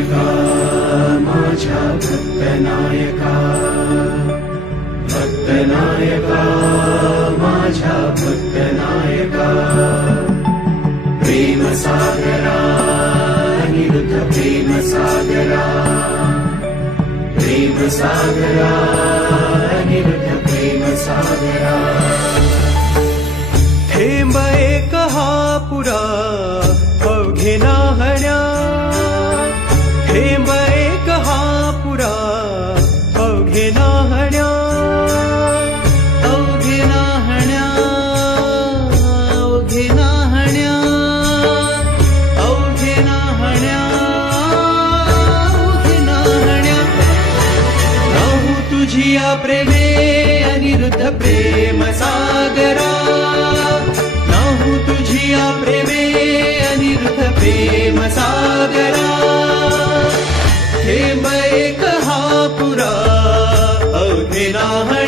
भक्तनायका माझ्या भक्तनायका, भक्तनायका माझ्या भक्तनायका, प्रेम सागरा अनिरुद्ध प्रेम सागरा, प्रेम सागरा अनिरुद्ध प्रेम सागरा. थेंब एक हा पुरा अवघे नाहण्या, थेंब एक हा पुरा अवघे नाहण्या, अवघे नाहण्या, अवघे नाहण्या, अवघे नाहण्या, अवघे नाहण्या. राहू तुझिया प्रेमे अनिरुद्ध प्रेम सागरा, राहू तुझिया प्रेमे अनिरुद्ध प्रेम सागरा. थेंब एक हा पुरा अवघे नाहण्या,